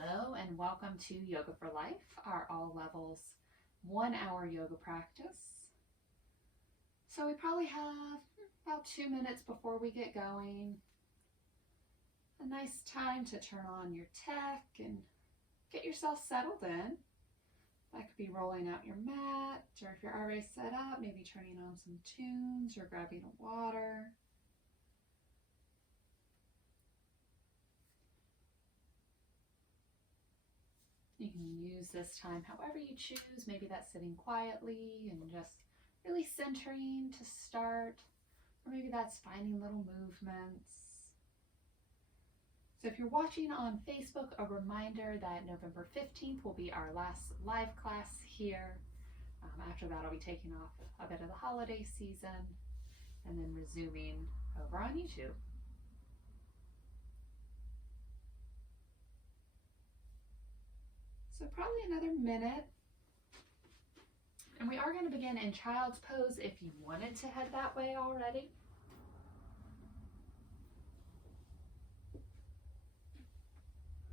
Hello and welcome to Yoga for Life, our all levels 1 hour yoga practice. So we probably have about 2 minutes before we get going. A nice time to turn on your tech and get yourself settled in. That could be rolling out your mat, or if you're already set up, maybe turning on some tunes or grabbing a water. You can use this time however you choose. Maybe that's sitting quietly and just really centering to start, or maybe that's finding little movements. So if you're watching on Facebook, a reminder that November 15th will be our last live class here. After that, I'll be taking off a bit of the holiday season and then resuming over on YouTube. So probably another minute. And we are going to begin in child's pose if you wanted to head that way already.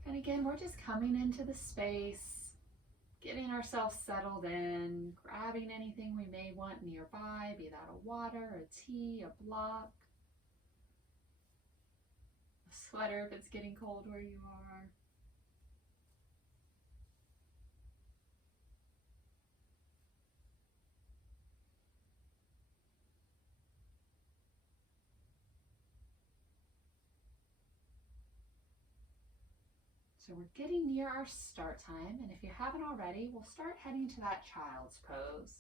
And again, we're just coming into the space, getting ourselves settled in, grabbing anything we may want nearby, be that a water, a tea, a block, a sweater if it's getting cold where you are. So we're getting near our start time, and if you haven't already, we'll start heading to that child's pose.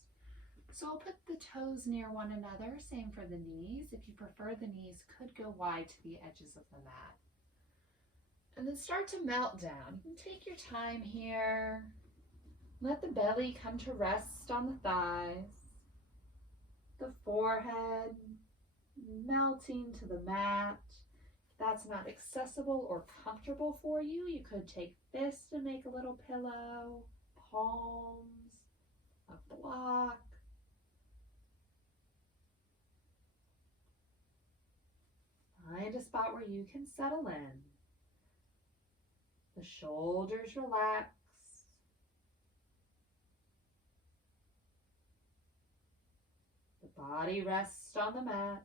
So I'll put the toes near one another, same for the knees. If you prefer, the knees could go wide to the edges of the mat. And then start to melt down. You can take your time here. Let the belly come to rest on the thighs, the forehead melting to the mat. If that's not accessible or comfortable for you, you could take fists and make a little pillow, palms, a block. Find a spot where you can settle in. The shoulders relax. The body rests on the mat.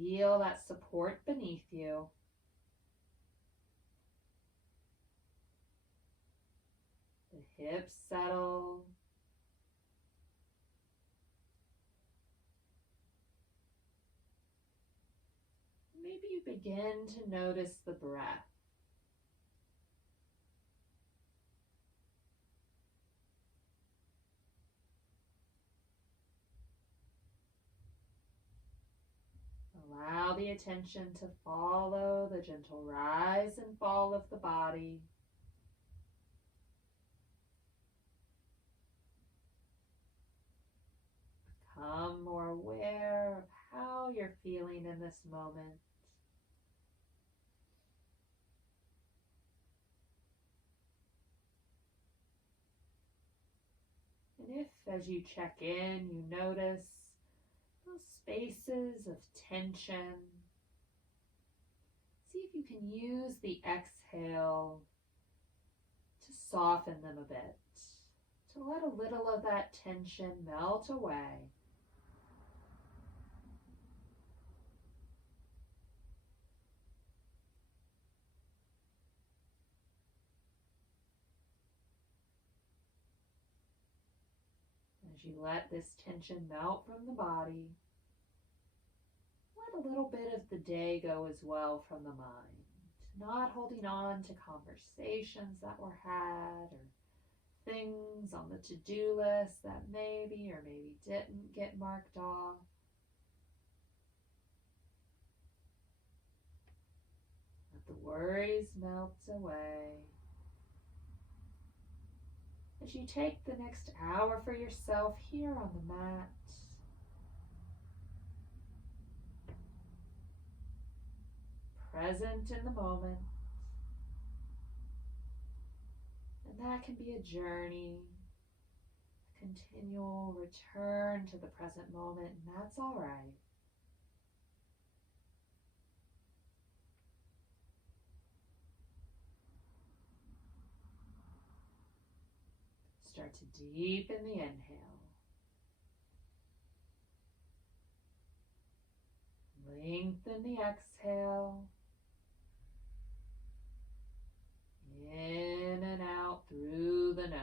Feel that support beneath you. The hips settle. Maybe you begin to notice the breath. Allow the attention to follow the gentle rise and fall of the body. Become more aware of how you're feeling in this moment. And if, as you check in, you notice those spaces of tension, see if you can use the exhale to soften them a bit, to let a little of that tension melt away. As you let this tension melt from the body, let a little bit of the day go as well from the mind. Not holding on to conversations that were had or things on the to-do list that maybe or maybe didn't get marked off. Let the worries melt away. As you take the next hour for yourself here on the mat, present in the moment. And that can be a journey, a continual return to the present moment, and that's all right. Start to deepen the inhale. Lengthen the exhale. In and out through the nose.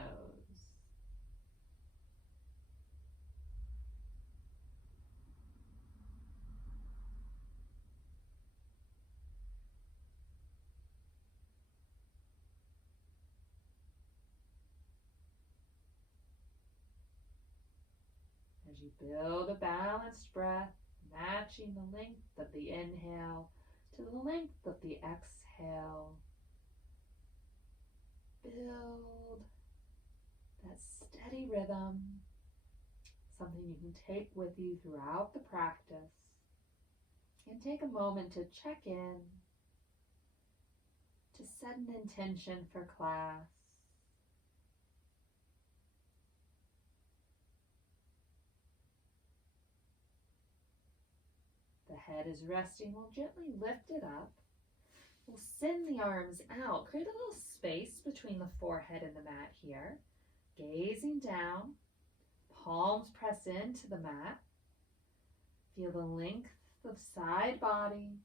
As you build a balanced breath, matching the length of the inhale to the length of the exhale. Build that steady rhythm, something you can take with you throughout the practice. And take a moment to check in, to set an intention for class. The head is resting. We'll gently lift it up. We'll send the arms out. Create a little space between the forehead and the mat here. Gazing down. Palms press into the mat. Feel the length of side body.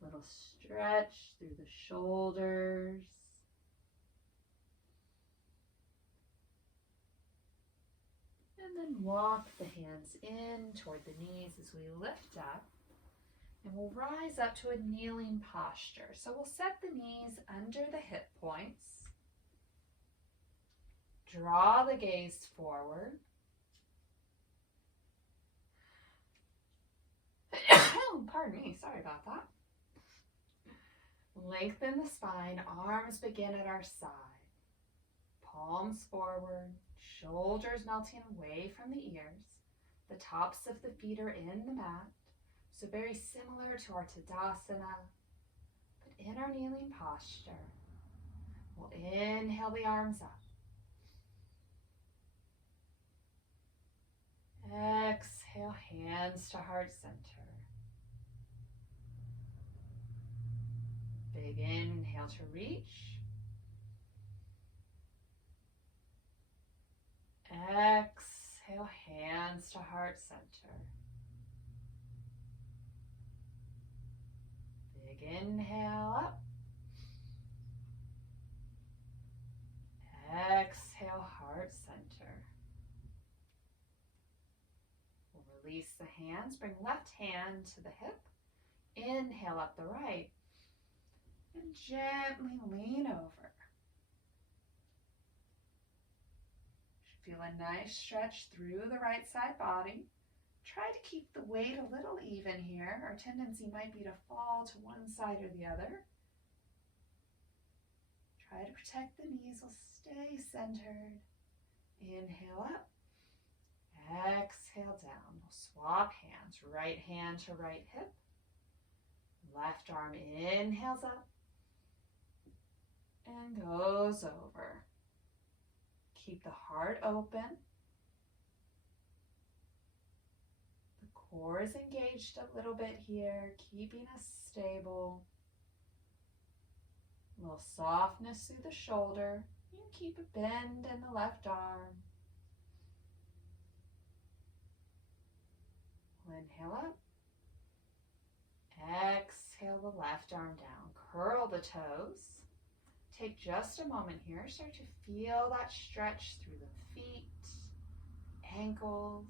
Little stretch through the shoulders. And then walk the hands in toward the knees as we lift up. And we'll rise up to a kneeling posture. So we'll set the knees under the hip points. Draw the gaze forward. Pardon me, sorry about that. Lengthen the spine, arms begin at our side. Palms forward, shoulders melting away from the ears. The tops of the feet are in the mat. So very similar to our Tadasana, but in our kneeling posture, we'll inhale the arms up. Exhale, hands to heart center. Big inhale to reach. Exhale, hands to heart center. Big inhale up. Exhale, heart center. We'll release the hands. Bring left hand to the hip. Inhale up the right. And gently lean over. Feel a nice stretch through the right side body. Try to keep the weight a little even here. Our tendency might be to fall to one side or the other. Try to protect the knees. We'll stay centered. Inhale up. Exhale down. We'll swap hands. Right hand to right hip. Left arm inhales up and goes over. Keep the heart open. The core is engaged a little bit here, keeping us stable. A little softness through the shoulder. You can keep a bend in the left arm. We'll inhale up. Exhale the left arm down. Curl the toes. Take just a moment here. Start to feel that stretch through the feet, ankles.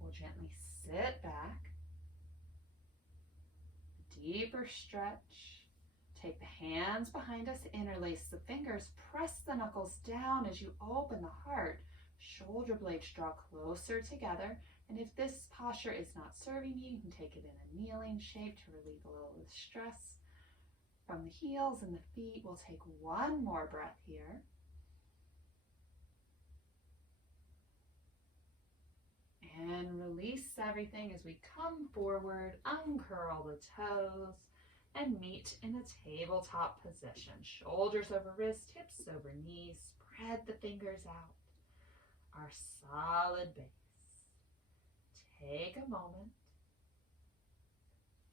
We'll gently sit back. Deeper stretch. Take the hands behind us, interlace the fingers, press the knuckles down as you open the heart. Shoulder blades draw closer together. And if this posture is not serving you, you can take it in a kneeling shape to relieve a little of the stress from the heels and the feet. We'll take one more breath here. And release everything as we come forward, uncurl the toes, and meet in a tabletop position. Shoulders over wrists, hips over knees. Spread the fingers out. Our solid base. Take a moment.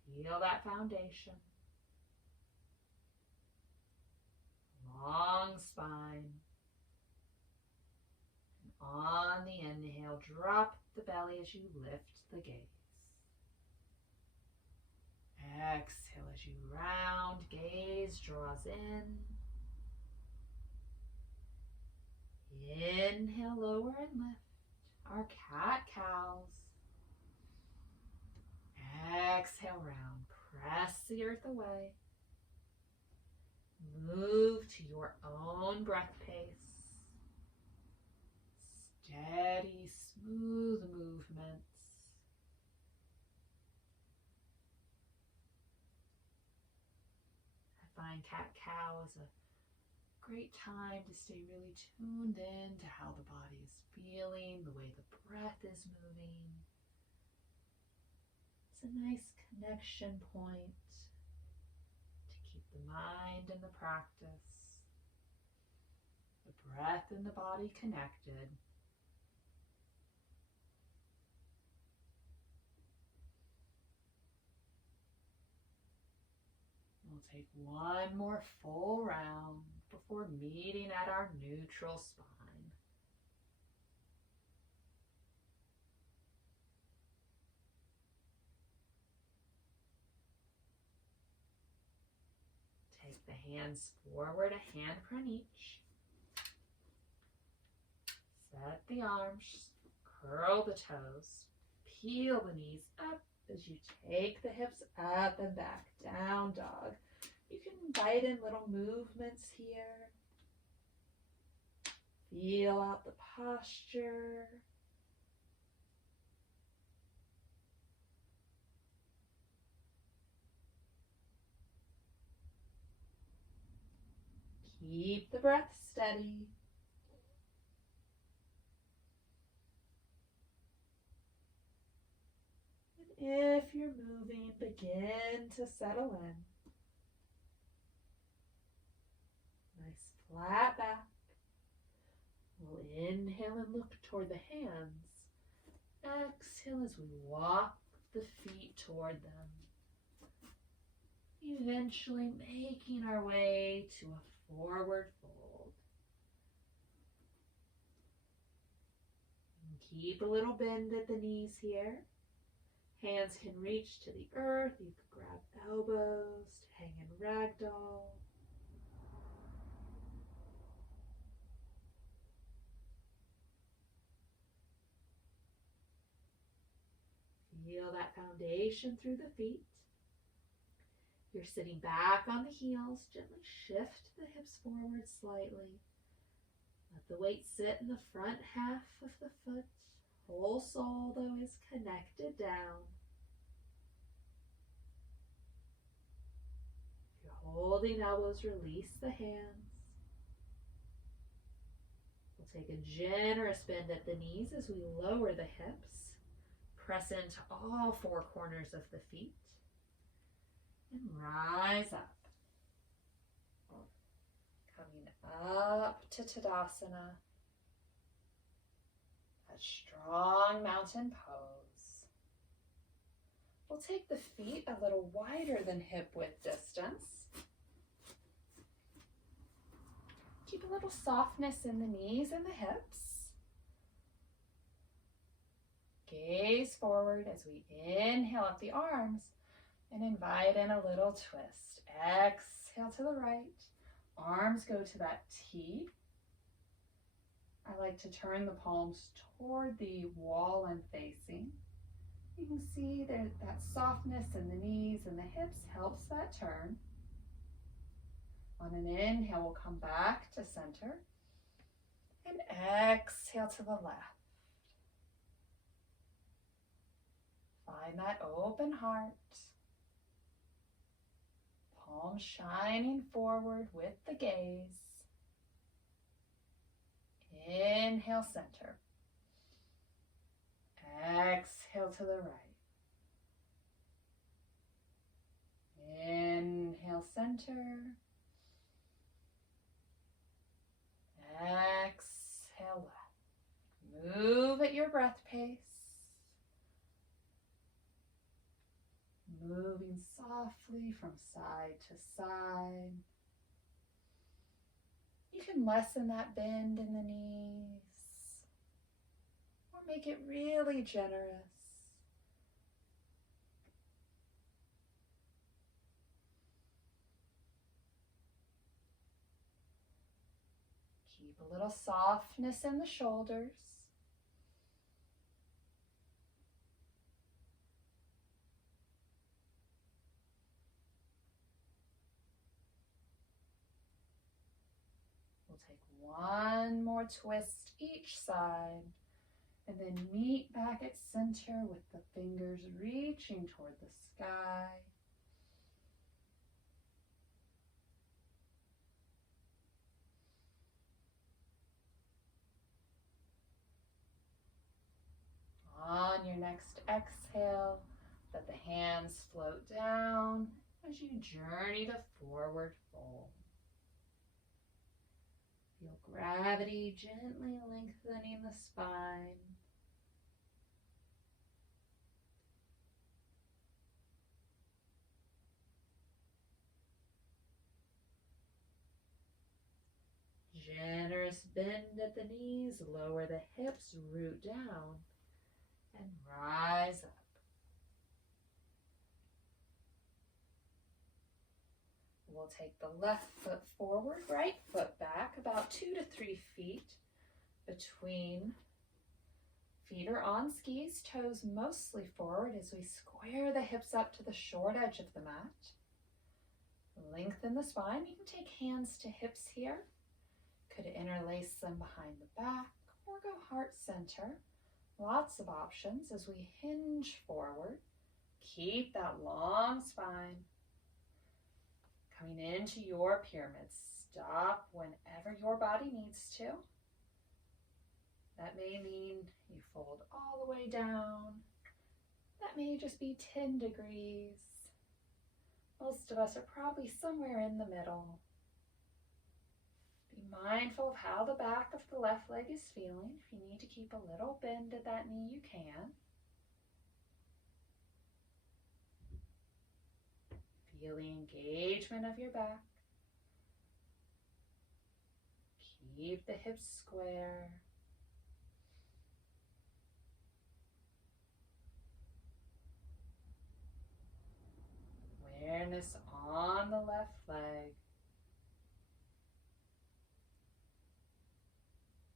Feel that foundation. long spine. And on the inhale, drop the belly as you lift the gaze. Exhale as you round, gaze draws in. Inhale, lower and lift. Our cat-cows. Exhale, round. Press the earth away. Move to your own breath pace. Steady, smooth movements. I find cat-cow is a great time to stay really tuned in to how the body is feeling, the way the breath is moving. It's a nice connection point to keep the mind and the practice, the breath and the body connected. We'll take one more full round before meeting at our neutral spine. Take the hands forward, a handprint each. Set the arms, curl the toes, peel the knees up as you take the hips up and back, down dog. You can invite in little movements here. Feel out the posture. Keep the breath steady. And if you're moving, begin to settle in. Nice flat back. We'll inhale and look toward the hands. Exhale as we walk the feet toward them. Eventually making our way to a forward fold. And keep a little bend at the knees here. Hands can reach to the earth. You can grab elbows to hang in ragdoll. Feel that foundation through the feet. You're sitting back on the heels. Gently shift the hips forward slightly. Let the weight sit in the front half of the foot. Whole sole, though, is connected down. If you're holding elbows, release the hands. We'll take a generous bend at the knees as we lower the hips. Press into all four corners of the feet. And rise up. Coming up to Tadasana. That strong mountain pose. We'll take the feet a little wider than hip width distance. Keep a little softness in the knees and the hips. Gaze forward as we inhale up the arms and invite in a little twist. Exhale to the right. Arms go to that T. I like to turn the palms toward the wall and facing. You can see that softness in the knees and the hips helps that turn. On an inhale, we'll come back to center. And exhale to the left. Find that open heart. Palms shining forward with the gaze. Inhale, center. Exhale to the right. Inhale, center. Exhale, left. Move at your breath pace. Moving softly from side to side. You can lessen that bend in the knees or make it really generous. Keep a little softness in the shoulders. We'll take one more twist each side and then meet back at center with the fingers reaching toward the sky. On your next exhale, let the hands float down as you journey to forward fold. Feel gravity gently lengthening the spine. Generous bend at the knees, lower the hips, root down, and rise up. We'll take the left foot forward, right foot back, about 2 to 3 feet between. Feet are on skis, toes mostly forward as we square the hips up to the short edge of the mat. Lengthen the spine. You can take hands to hips here. Could interlace them behind the back or go heart center. Lots of options as we hinge forward. Keep that long spine. Coming into your pyramid. Stop whenever your body needs to. That may mean you fold all the way down. That may just be 10 degrees. Most of us are probably somewhere in the middle. Be mindful of how the back of the left leg is feeling. If you need to keep a little bend at that knee, you can. Feel the engagement of your back. Keep the hips square. Awareness on the left leg.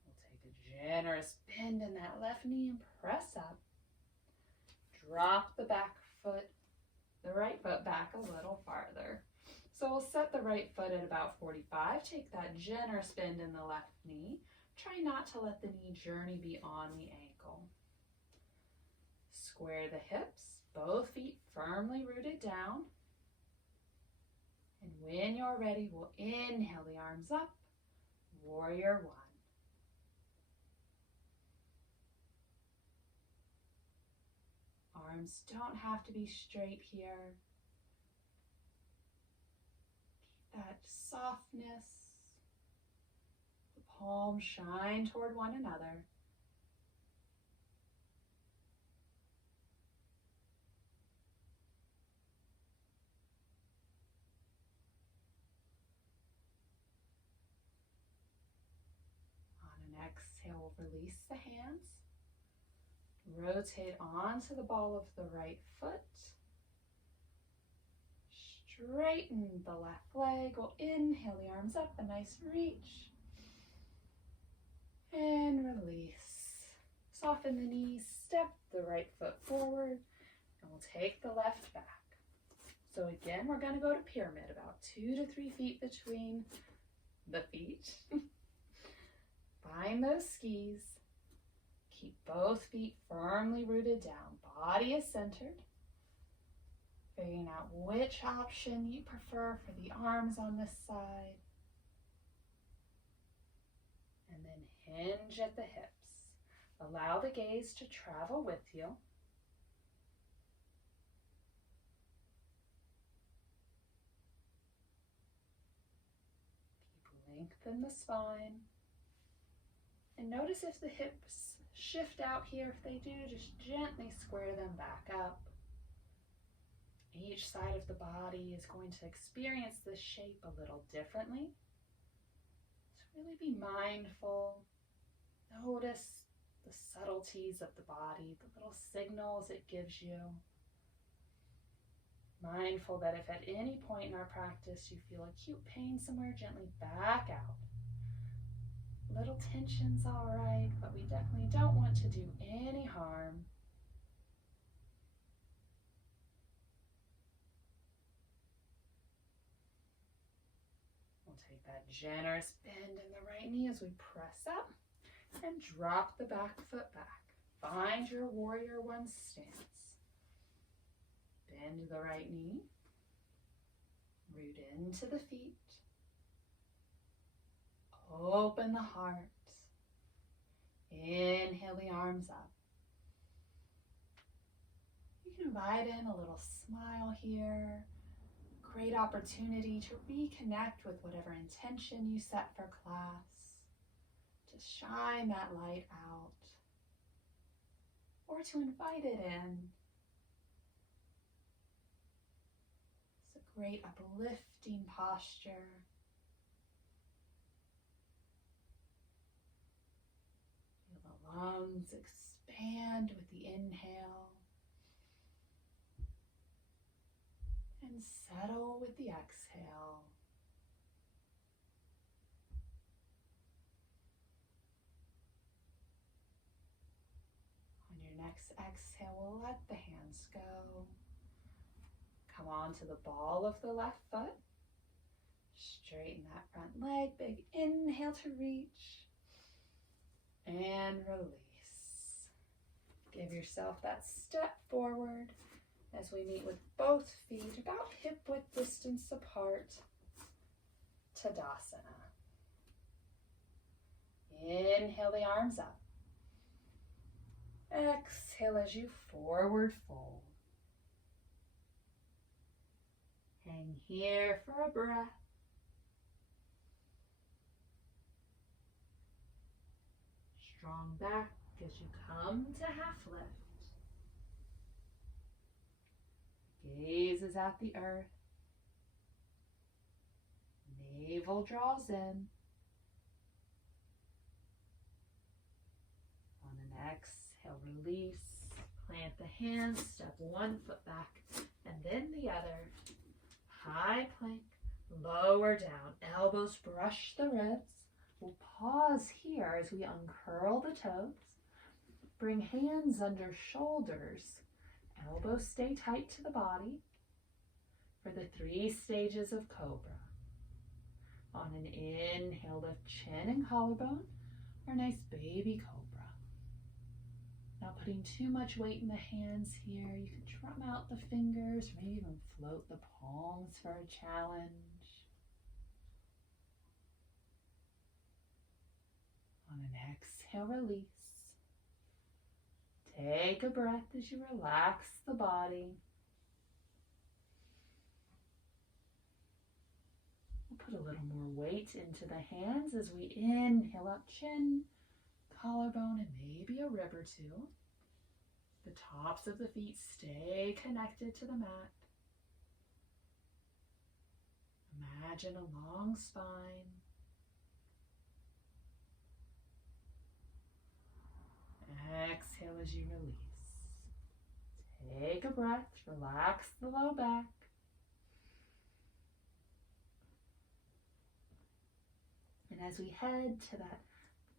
We'll take a generous bend in that left knee and press up. Drop the right foot back a little farther. So we'll set the right foot at about 45. Take that generous bend in the left knee. Try not to let the knee journey beyond the ankle. Square the hips, both feet firmly rooted down. And when you're ready, we'll inhale the arms up, warrior one. Arms don't have to be straight here. Keep that softness. The palms shine toward one another. Exhale, release the hands. Rotate onto the ball of the right foot. Straighten the left leg. We'll inhale the arms up, a nice reach. And release. Soften the knees, step the right foot forward, and we'll take the left back. So again, we're going to go to pyramid, about 2 to 3 feet between the feet. Find those skis. Keep both feet firmly rooted down. Body is centered. Figuring out which option you prefer for the arms on this side. And then hinge at the hips. Allow the gaze to travel with you. Lengthen the spine. And notice if the hips shift out here. If they do, just gently square them back up. Each side of the body is going to experience this shape a little differently. So Really be mindful. Notice the subtleties of the body, the little signals it gives you. Mindful that if at any point in our practice you feel acute pain somewhere, gently back out. Little tension's all right, but we definitely don't want to do any harm. We'll take that generous bend in the right knee as we press up and drop the back foot back. Find your warrior one stance. Bend the right knee. Root into the feet. Open the heart. Inhale the arms up. You can invite in a little smile here. Great opportunity to reconnect with whatever intention you set for class. To shine that light out. Or to invite it in. It's a great uplifting posture. Lungs expand with the inhale and settle with the exhale. On your next exhale, we'll let the hands go. Come on to the ball of the left foot. Straighten that front leg. Big inhale to reach. And release. Give yourself that step forward as we meet with both feet about hip-width distance apart. Tadasana. Inhale the arms up. Exhale as you forward fold. Hang here for a breath. Strong back as you come to half lift. Gaze is at the earth. Navel draws in. On an exhale, release. Plant the hands, step one foot back, and then the other. High plank, lower down. Elbows brush the ribs. We'll pause here as we uncurl the toes. Bring hands under shoulders. Elbows stay tight to the body for the 3 stages of Cobra. On an inhale, lift chin and collarbone, our nice baby Cobra. Not putting too much weight in the hands here. You can drum out the fingers, maybe even float the palms for a challenge. On an exhale, release. Take a breath as you relax the body. We'll put a little more weight into the hands as we inhale up chin, collarbone, and maybe a rib or two. The tops of the feet stay connected to the mat. Imagine a long spine. Exhale as you release. Take a breath, relax the low back. And as we head to that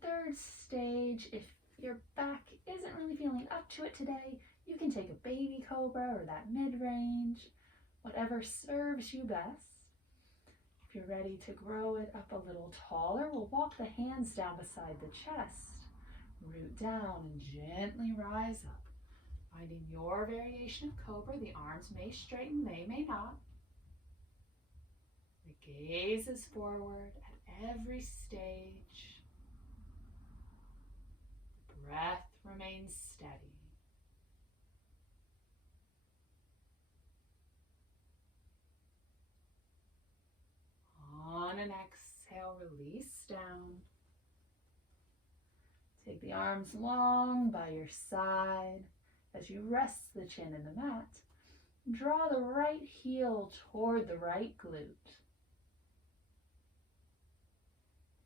3rd stage, if your back isn't really feeling up to it today, you can take a baby cobra or that mid-range, whatever serves you best. If you're ready to grow it up a little taller, we'll walk the hands down beside the chest. Root down and gently rise up. Finding your variation of Cobra, the arms may straighten, they may not. The gaze is forward at every stage. The breath remains steady. On an exhale, release down. Take the arms long by your side as you rest the chin in the mat. Draw the right heel toward the right glute.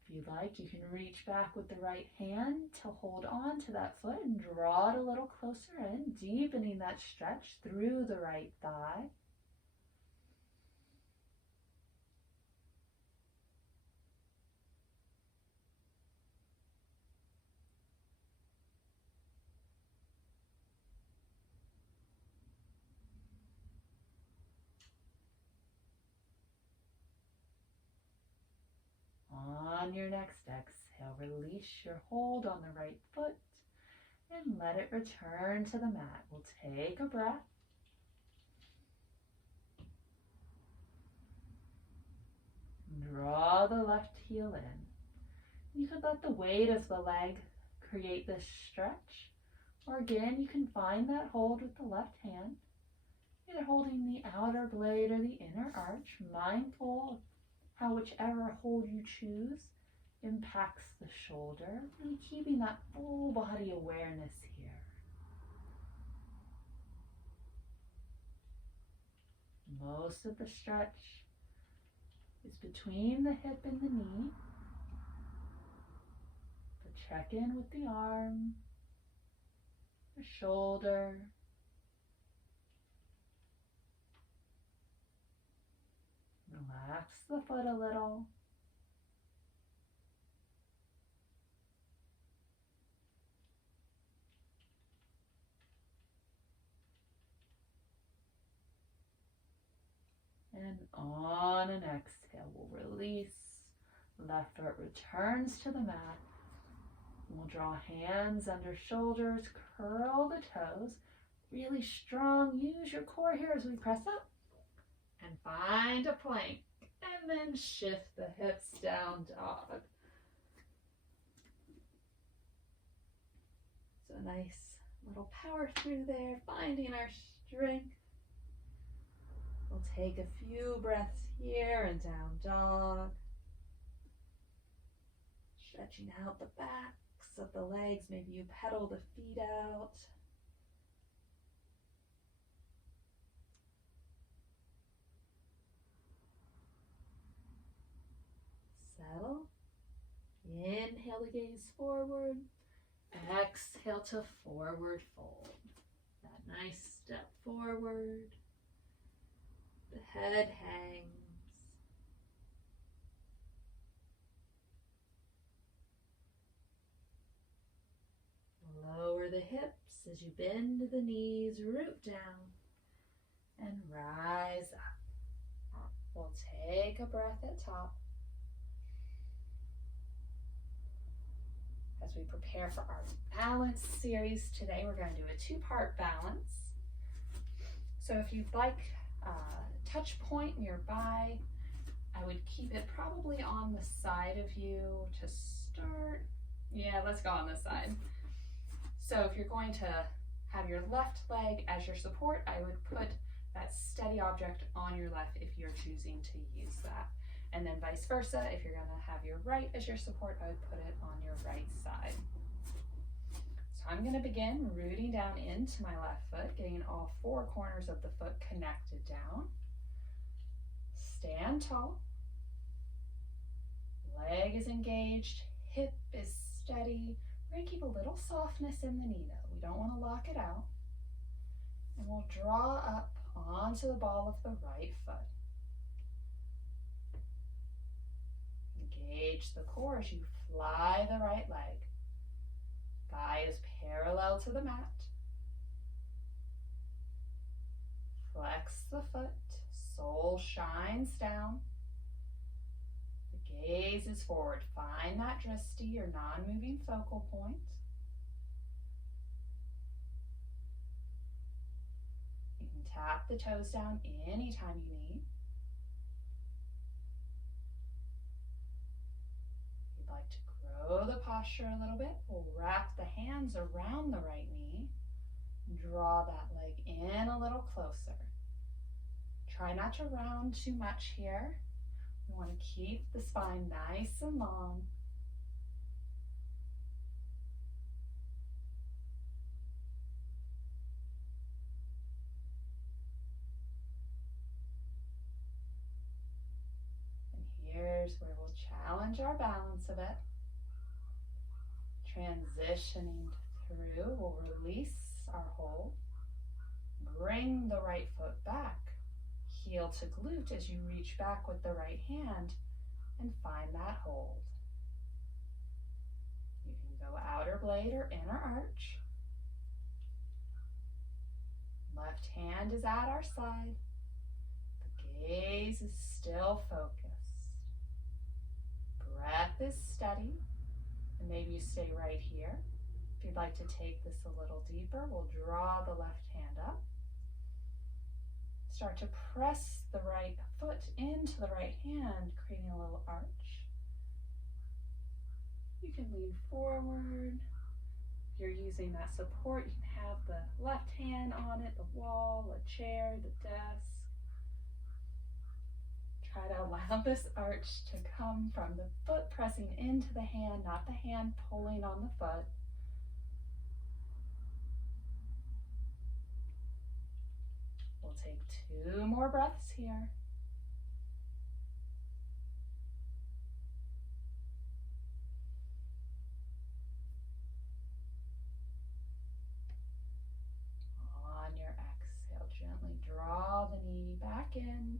If you'd like, you can reach back with the right hand to hold on to that foot and draw it a little closer in, deepening that stretch through the right thigh. On your next exhale, release your hold on the right foot and let it return to the mat. We'll take a breath. Draw the left heel in. You could let the weight of the leg create this stretch, or again, you can find that hold with the left hand, either holding the outer blade or the inner arch, mindful of how whichever hold you choose impacts the shoulder, and keeping that full body awareness here. Most of the stretch is between the hip and the knee. But check in with the arm, the shoulder, relax the foot a little. And on an exhale, we'll release. Left foot returns to the mat. We'll draw hands under shoulders, curl the toes, really strong. Use your core here as we press up. And find a plank. And then shift the hips, down dog. So nice little power through there, finding our strength. We'll take a few breaths here and down dog. Stretching out the backs of the legs. Maybe you pedal the feet out. Settle. Inhale to gaze forward. Exhale to forward fold. That nice step forward. The head hangs. Lower the hips as you bend the knees, root down, and rise up. We'll take a breath at top as we prepare for our balance series. Today we're going to do a two-part balance. So if you'd like a touch point nearby, I would keep it probably on the side of you to start. Yeah, let's go on this side. So if you're going to have your left leg as your support, I would put that steady object on your left if you're choosing to use that. And then vice versa, if you're gonna have your right as your support, I would put it on your right side. So I'm gonna begin rooting down into my left foot, getting all four corners of the foot connected down. Stand tall. Leg is engaged, hip is steady. We're going to keep a little softness in the knee though. We don't want to lock it out. And we'll draw up onto the ball of the right foot. Engage the core as you fly the right leg. Thigh is parallel to the mat. Flex the foot. Sole shines down. Gaze is forward. Find that drishti or non-moving focal point. You can tap the toes down anytime you need. If you'd like to grow the posture a little bit, we'll wrap the hands around the right knee. Draw that leg in a little closer. Try not to round too much here. We want to keep the spine nice and long. And here others where we'll challenge our balance a bit. Transitioning through, we'll release our hold. Bring the right foot back. Heel to glute as you reach back with the right hand and find that hold. You can go outer blade or inner arch. Left hand is at our side. The gaze is still focused. Breath is steady. And maybe you stay right here. If you'd like to take this a little deeper, we'll draw the left hand up. Start to press the right foot into the right hand, creating a little arch. You can lean forward. If you're using that support, you can have the left hand on it, the wall, a chair, the desk. Try to allow this arch to come from the foot pressing into the hand, not the hand pulling on the foot. We'll take 2 more breaths here. On your exhale, gently draw the knee back in.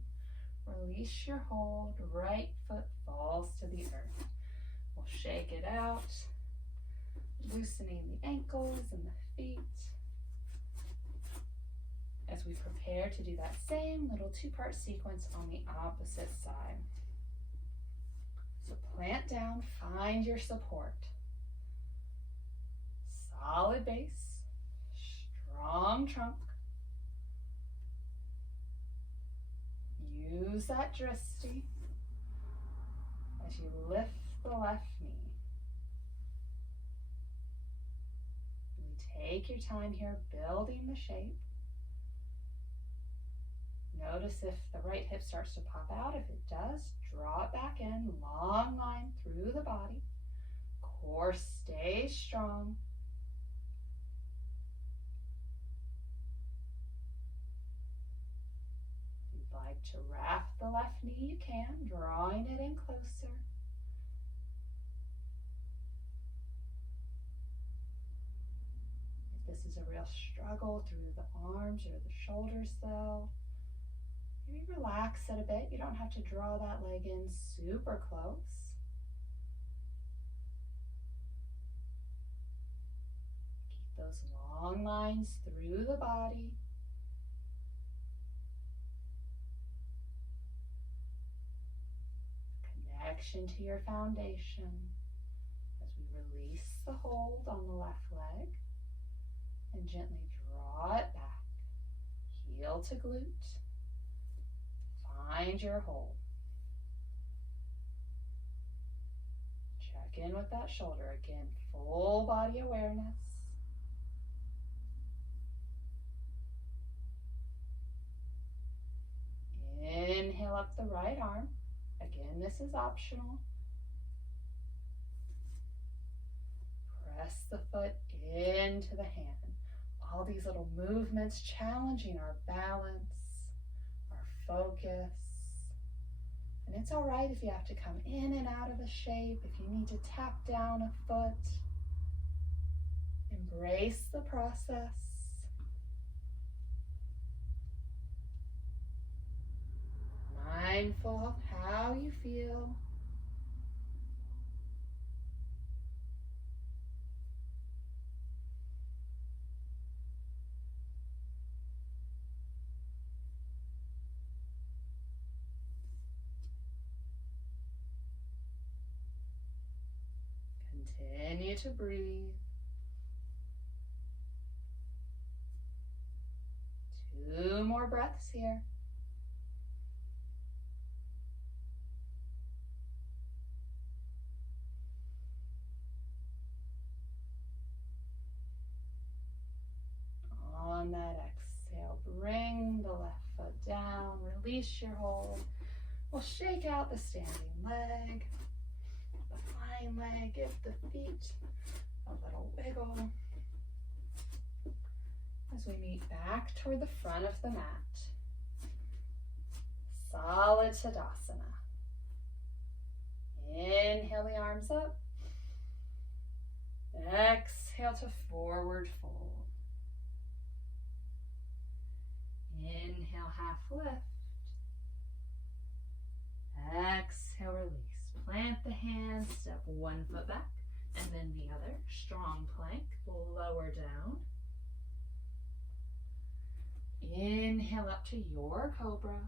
Release your hold. Right foot falls to the earth. We'll shake it out, loosening the ankles and the feet. As we prepare to do that same little 2-part sequence on the opposite side. So plant down, find your support. Solid base, strong trunk. Use that drishti as you lift the left knee. We take your time here building the shape. Notice if the right hip starts to pop out. If it does, draw it back in. Long line through the body. Core stays strong. If you'd like to wrap the left knee, you can, drawing it in closer. If this is a real struggle through the arms or the shoulders though, maybe relax it a bit. You don't have to draw that leg in super close. Keep those long lines through the body. Connection to your foundation as we release the hold on the left leg and gently draw it back. Heel to glute. Find your hold. Check in with that shoulder. Again, full body awareness. Inhale up the right arm. Again, this is optional. Press the foot into the hand. All these little movements challenging our balance, our focus. And it's all right if you have to come in and out of a shape, if you need to tap down a foot. Embrace the process. Mindful of how you feel. Continue to breathe. 2 more breaths here. On that exhale, bring the left foot down, release your hold. We'll shake out the standing leg, the flying leg, give the feet a little wiggle as we meet back toward the front of the mat. Solid Tadasana. Inhale the arms up. Exhale to forward fold. Inhale, half lift. Exhale, release. Plant the hands, step one foot back, and then the other. Strong plank, lower down. Inhale up to your cobra.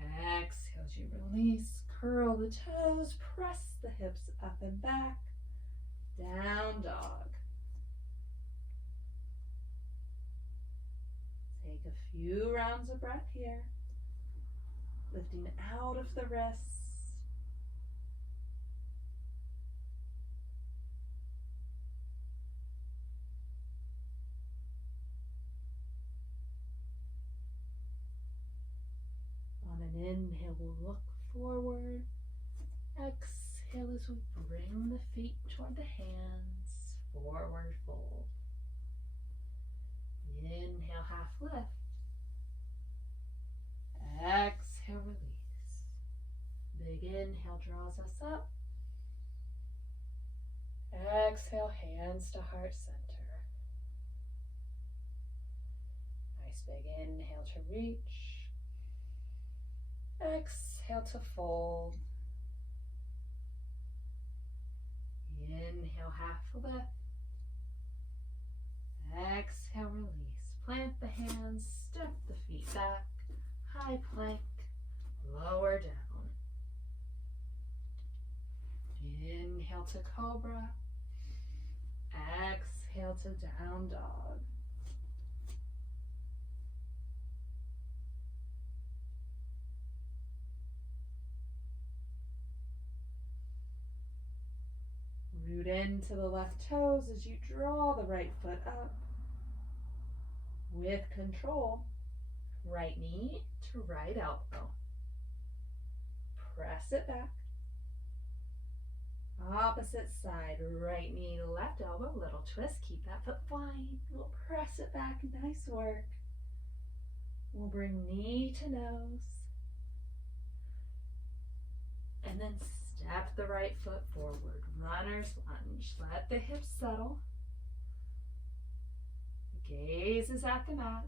Exhale as you release. Curl the toes, press the hips up and back. Down dog. Take a few rounds of breath here. Lifting out of the wrists. On an inhale, we'll look forward. Exhale as we bring the feet toward the hands. Forward fold. Inhale, half lift. Exhale, release. Big inhale draws us up. Exhale, hands to heart center. Nice big inhale to reach. Exhale to fold. Inhale, half lift. Exhale, release. Plant the hands, step the feet back. High plank, lower down. Inhale to cobra. Exhale to down dog. Root into the left toes as you draw the right foot up. With control, right knee to right elbow. Press it back. Opposite side, right knee, left elbow, little twist. Keep that foot flying. We'll press it back. Nice work. We'll bring knee to nose. And then step the right foot forward. Runner's lunge. Let the hips settle. Gaze is at the mat.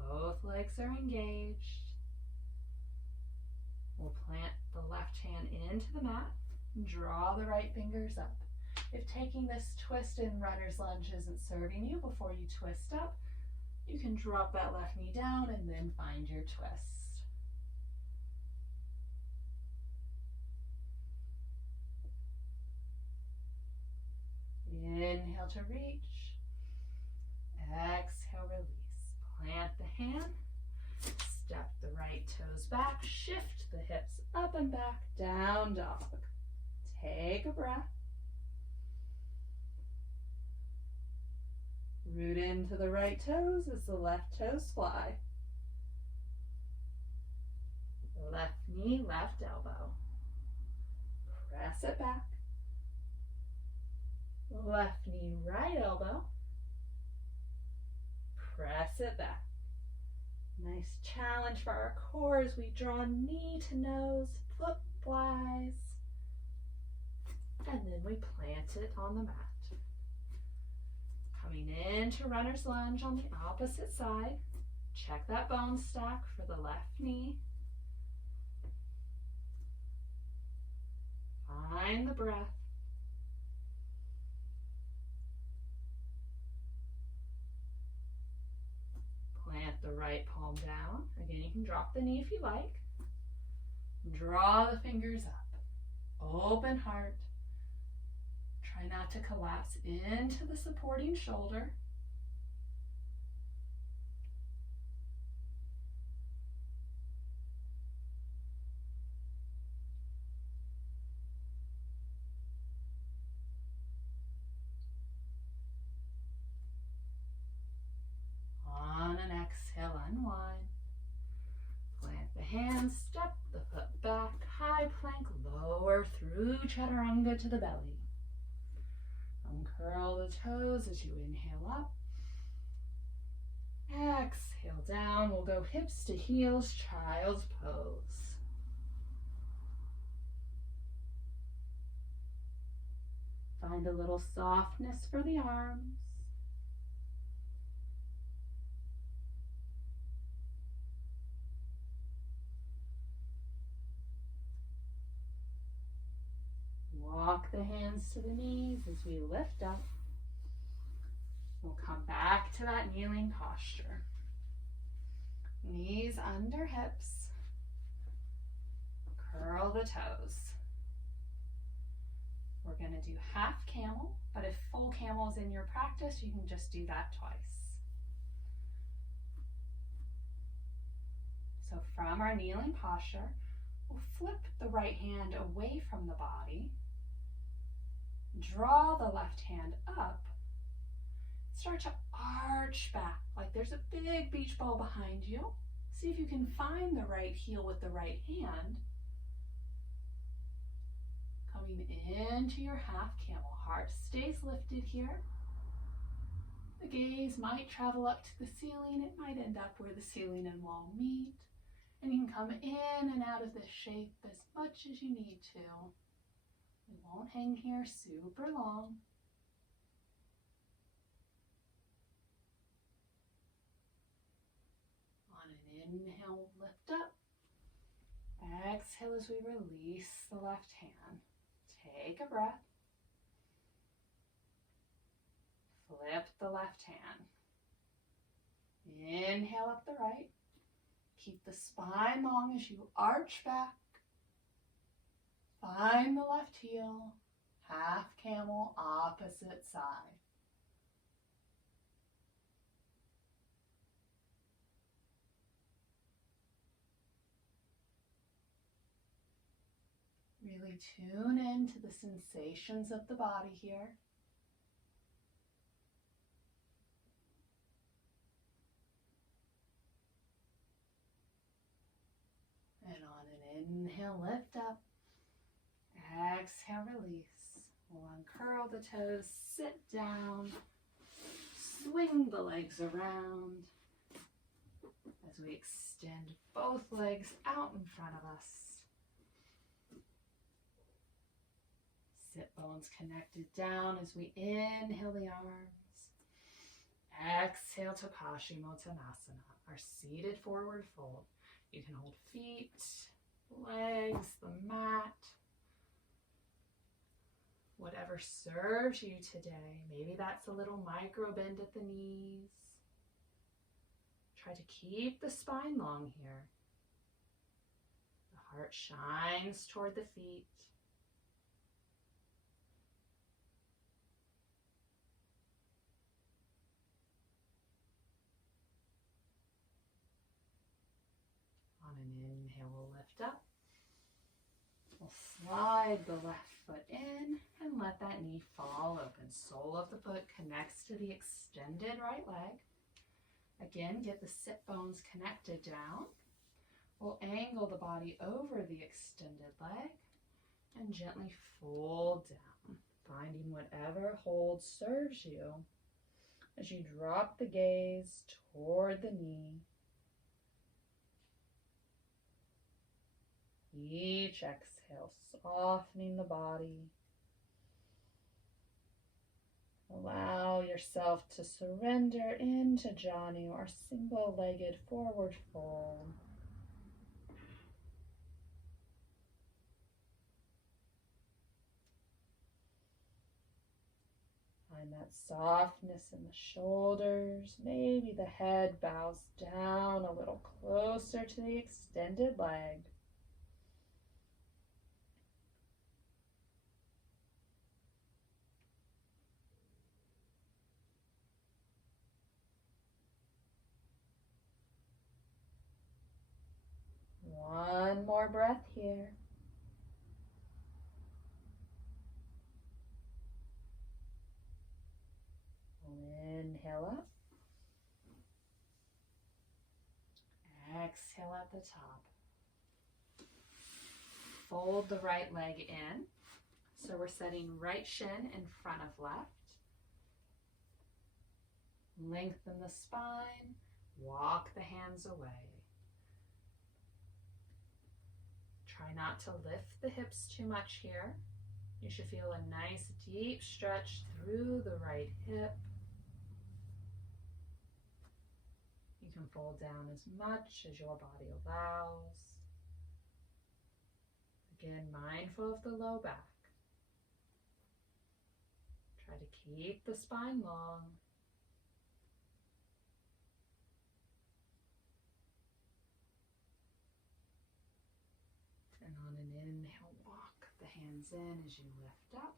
Both legs are engaged. We'll plant the left hand into the mat and draw the right fingers up. If taking this twist in runner's lunge isn't serving you before you twist up, you can drop that left knee down and then find your twist. Inhale to reach. Exhale, release. Plant the hand. Step the right toes back. Shift the hips up and back. Down dog. Take a breath. Root into the right toes as the left toes fly. Left knee, left elbow. Press it back. Left knee, right elbow. Press it back. Nice challenge for our core as we draw knee to nose, foot flies. And then we plant it on the mat. Coming into runner's lunge on the opposite side. Check that bone stack for the left knee. Find the breath. Plant the right palm down. Again, you can drop the knee if you like. Draw the fingers up. Open heart. Try not to collapse into the supporting shoulder. On an exhale, unwind. Plant the hands, step the foot back, high plank, lower through chaturanga to the belly. Uncurl the toes as you inhale up. Exhale down. We'll go hips to heels, child's pose. Find a little softness for the arms. Walk the hands to the knees as we lift up. We'll come back to that kneeling posture. Knees under hips. Curl the toes. We're going to do half camel, but if full camel is in your practice, you can just do that twice. So from our kneeling posture, we'll flip the right hand away from the body. Draw the left hand up. Start to arch back like there's a big beach ball behind you. See if you can find the right heel with the right hand. Coming into your half camel. Heart stays lifted here. The gaze might travel up to the ceiling. It might end up where the ceiling and wall meet. And you can come in and out of this shape as much as you need to. We won't hang here super long. On an inhale, lift up. Exhale as we release the left hand. Take a breath. Flip the left hand. Inhale up the right. Keep the spine long as you arch back. Find the left heel. Half camel, opposite side. Really tune into the sensations of the body here. And on an inhale, lift up. Exhale, release. We'll uncurl the toes, sit down, swing the legs around as we extend both legs out in front of us. Sit bones connected down as we inhale the arms. Exhale to Paschimottanasana, our seated forward fold. You can hold feet, legs, the mat, whatever serves you today. Maybe that's a little micro bend at the knees. Try to keep the spine long here. The heart shines toward the feet. On an inhale, we'll lift up. We'll slide the left foot in and let that knee fall open. Sole of the foot connects to the extended right leg. Again, get the sit bones connected down. We'll angle the body over the extended leg and gently fold down, finding whatever hold serves you as you drop the gaze toward the knee. Each exhale, softening the body. Allow yourself to surrender into Janu, our single-legged forward fold. Find that softness in the shoulders. Maybe the head bows down a little closer to the extended leg. One more breath here. Inhale up. Exhale at the top. Fold the right leg in. So we're setting right shin in front of left. Lengthen the spine. Walk the hands away. Try not to lift the hips too much here. You should feel a nice deep stretch through the right hip. You can fold down as much as your body allows. Again, mindful of the low back. Try to keep the spine long. And on an inhale, walk the hands in as you lift up.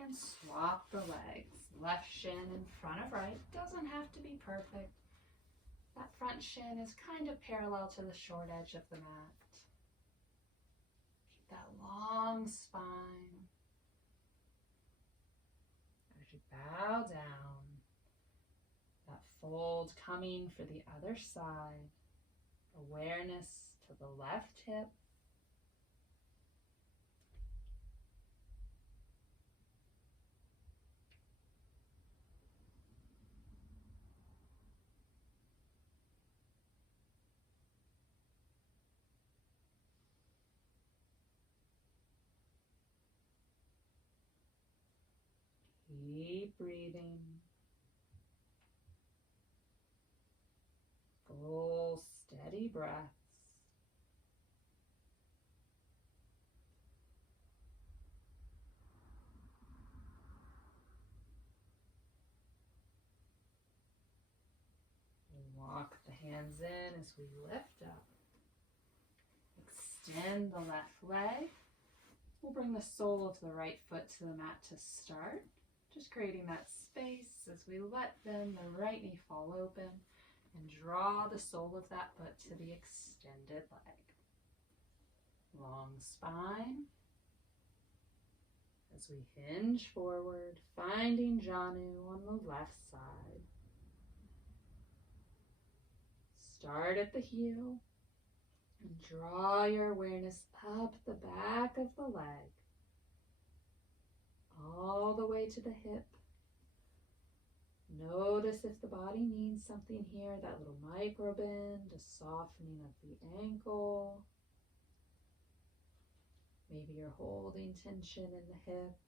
And swap the legs. Left shin in front of right. Doesn't have to be perfect. That front shin is kind of parallel to the short edge of the mat. Keep that long spine. As you bow down, that fold coming for the other side. Awareness to the left hip. Keep breathing. Full, steady breaths. Walk the hands in as we lift up. Extend the left leg. We'll bring the sole of the right foot to the mat to start. Just creating that space as we let then the right knee fall open and draw the sole of that foot to the extended leg. Long spine. As we hinge forward, finding Janu on the left side. Start at the heel and draw your awareness up the back of the leg, all the way to the hip. Notice if the body needs something here, that little micro bend, a softening of the ankle. Maybe you're holding tension in the hips.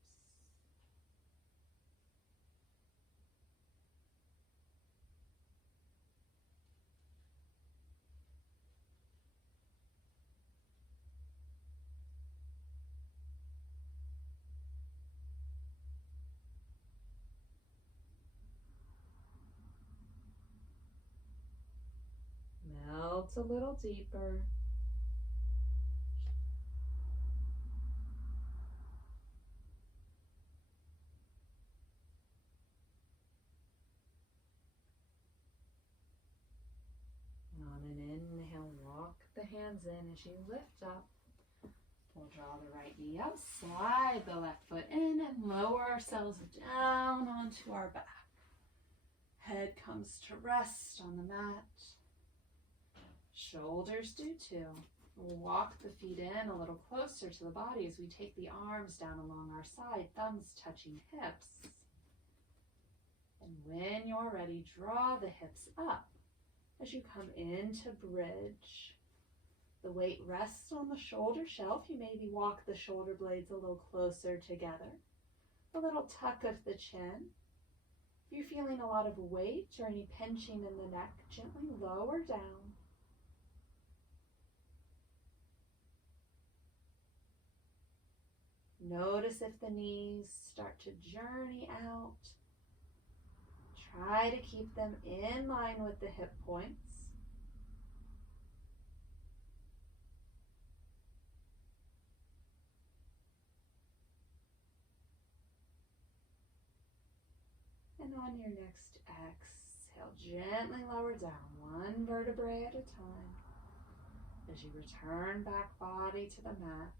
Melt a little deeper. On an inhale, walk the hands in as you lift up. We'll draw the right knee up, slide the left foot in, and lower ourselves down onto our back. Head comes to rest on the mat. Shoulders do too. We'll walk the feet in a little closer to the body as we take the arms down along our side, thumbs touching hips. And when you're ready, draw the hips up as you come into bridge. The weight rests on the shoulder shelf. You maybe walk the shoulder blades a little closer together. A little tuck of the chin. If you're feeling a lot of weight or any pinching in the neck, gently lower down. Notice if the knees start to journey out. Try to keep them in line with the hip points. And on your next exhale, gently lower down one vertebrae at a time as you return back body to the mat.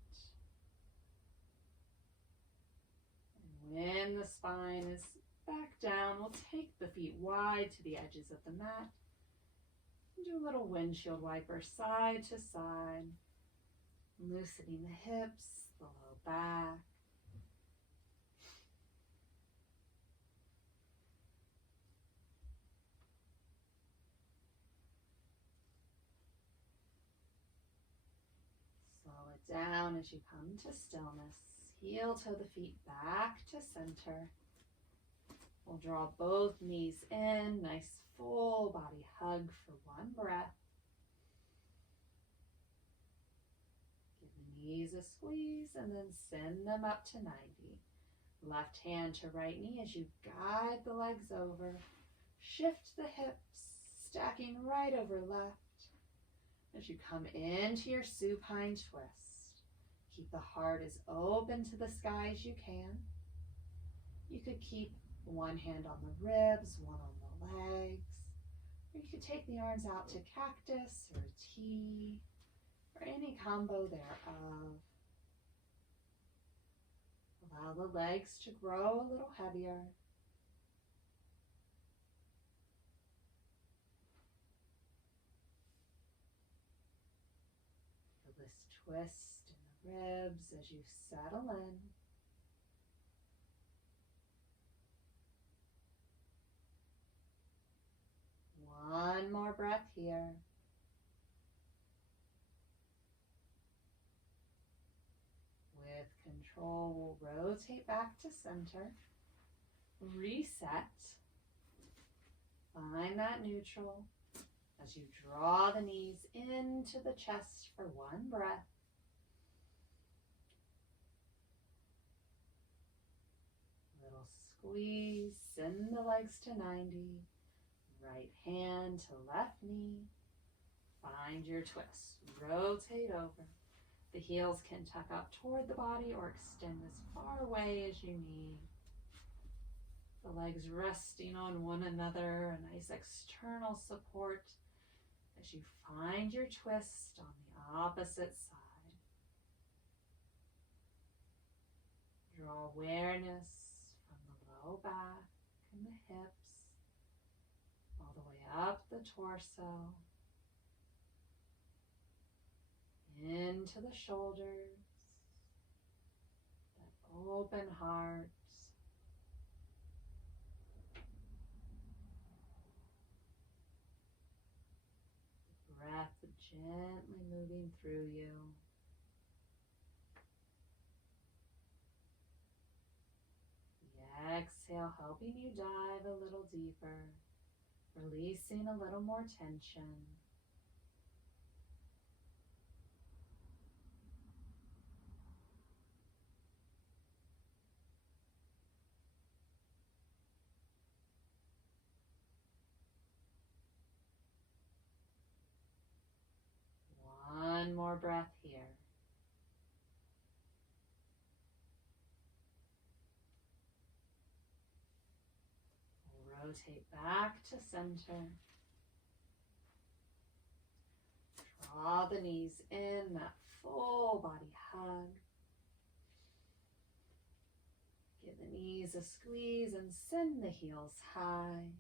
When the spine is back down, we'll take the feet wide to the edges of the mat. And do a little windshield wiper side to side, loosening the hips, the low back. down as you come to stillness. Heel toe the feet back to center. We'll draw both knees in, nice full body hug for one breath. Give the knees a squeeze and then send them up to 90. Left hand to right knee as you guide the legs over. Shift the hips, stacking right over left. As you come into your supine twist, keep the heart as open to the sky as you can. You could keep one hand on the ribs, one on the legs, or you could take the arms out to cactus or T, or any combo thereof. Allow the legs to grow a little heavier. Feel this twist in the ribs as you settle in. One more breath here. With control, we'll rotate back to center. Reset. Find that neutral as you draw the knees into the chest for one breath. Little squeeze, send the legs to 90. Right hand to left knee. Find your twist. Rotate over. The heels can tuck up toward the body or extend as far away as you need. The legs resting on one another, a nice external support as you find your twist on the opposite side. Draw awareness from the low back and the hips, all the way up the torso, into the shoulders, that open heart. The breath gently moving through you. The exhale helping you dive a little deeper, releasing a little more tension. One more breath here. We'll rotate back to center. Draw the knees in, that full body hug. Give the knees a squeeze and send the heels high.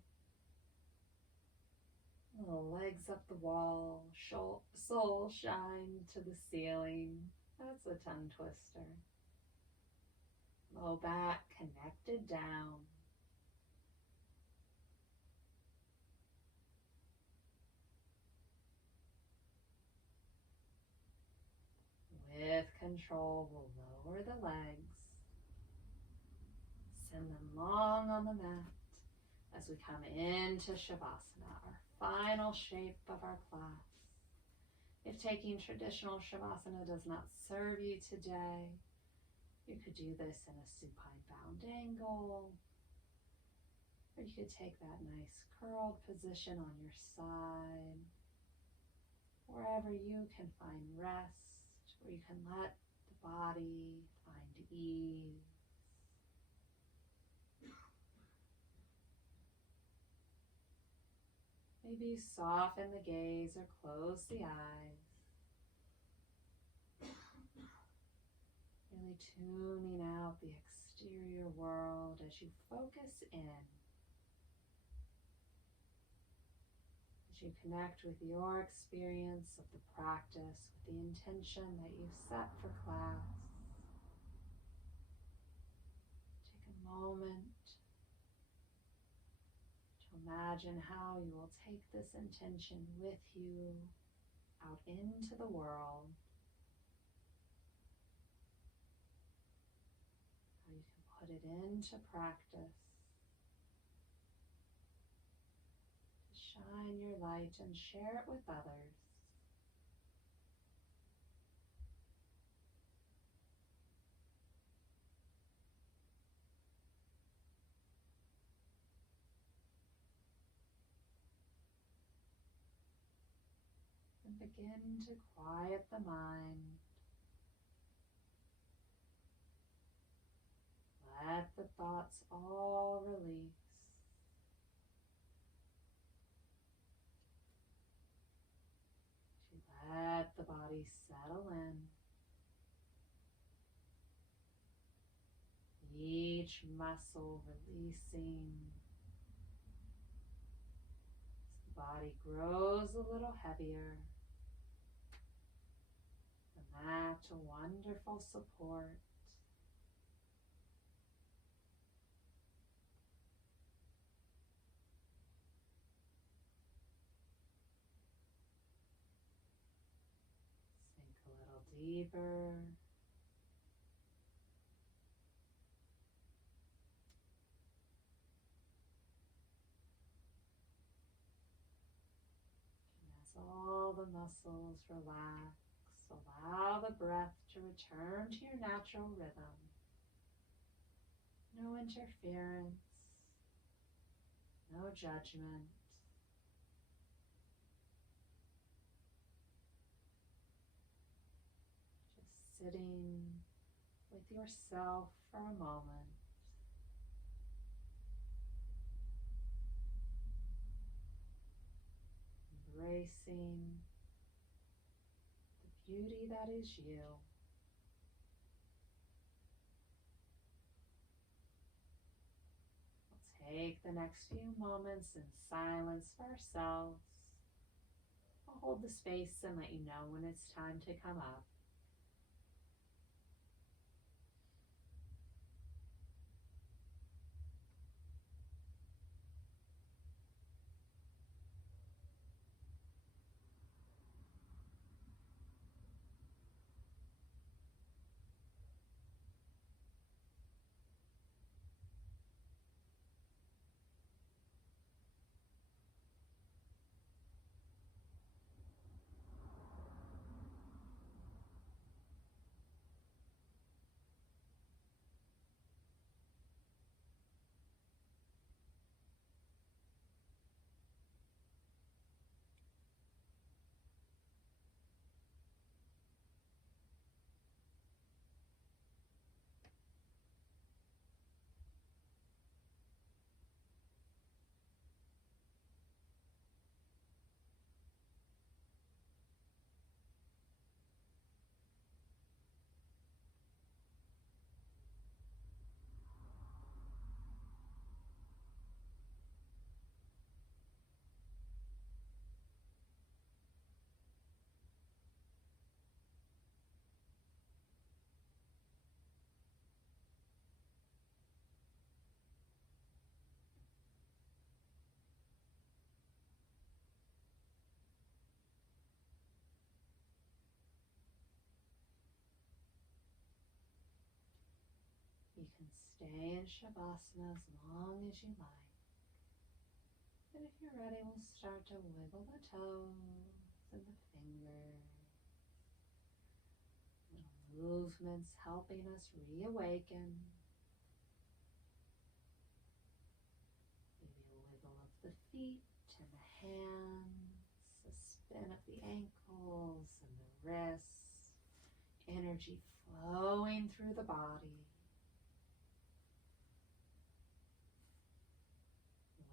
Little legs up the wall, soul shine to the ceiling. That's a tongue twister. Low back connected down. With control, we'll lower the legs. Send them long on the mat as we come into Shavasana, our final shape of our class. If taking traditional Shavasana does not serve you today, you could do this in a supine bound angle, or you could take that nice curled position on your side, wherever you can find rest, where you can let the body find ease. Maybe soften the gaze or close the eyes. Really tuning out the exterior world as you focus in. As you connect with your experience of the practice, with the intention that you set for class. Take a moment to imagine how you will take this intention with you out into the world. it into practice. Shine your light and share it with others. And begin to quiet the mind. Let the thoughts all release. Let the body settle in. Each muscle releasing. As the body grows a little heavier. The mat a wonderful support. Sink a little deeper. And as all the muscles relax, allow the breath to return to your natural rhythm. No interference, no judgment. Just sitting with yourself for a moment. Embracing the beauty that is you. We'll take the next few moments in silence for ourselves. I'll hold the space and let you know when it's time to come up. You can stay in Shavasana as long as you like. And if you're ready, we'll start to wiggle the toes and the fingers. Little movements helping us reawaken. Maybe a wiggle of the feet and the hands, a spin of the ankles and the wrists. Energy flowing through the body.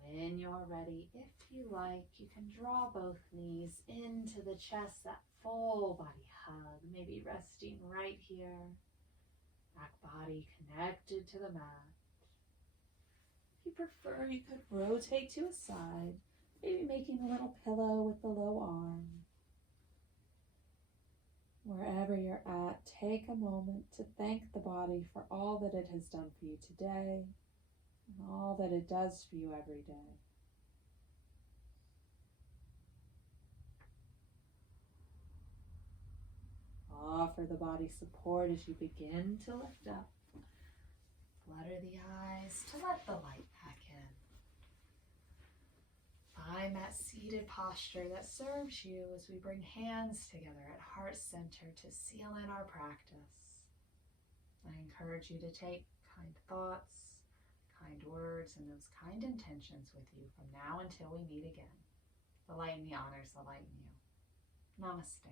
When you're ready, if you like, you can draw both knees into the chest, that full body hug, maybe resting right here, back body connected to the mat. If you prefer, you could rotate to a side, maybe making a little pillow with the low arm. Wherever you're at, take a moment to thank the body for all that it has done for you today, and all that it does for you every day. Offer the body support as you begin to lift up. Flutter the eyes to let the light back in. Find that seated posture that serves you as we bring hands together at heart center to seal in our practice. I encourage you to take kind thoughts, kind words, and those kind intentions with you from now until we meet again. The light in me honors the light in you. Namaste.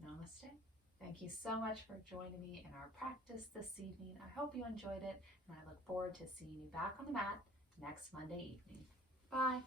Namaste. Thank you so much for joining me in our practice this evening. I hope you enjoyed it, and I look forward to seeing you back on the mat next Monday evening. Bye.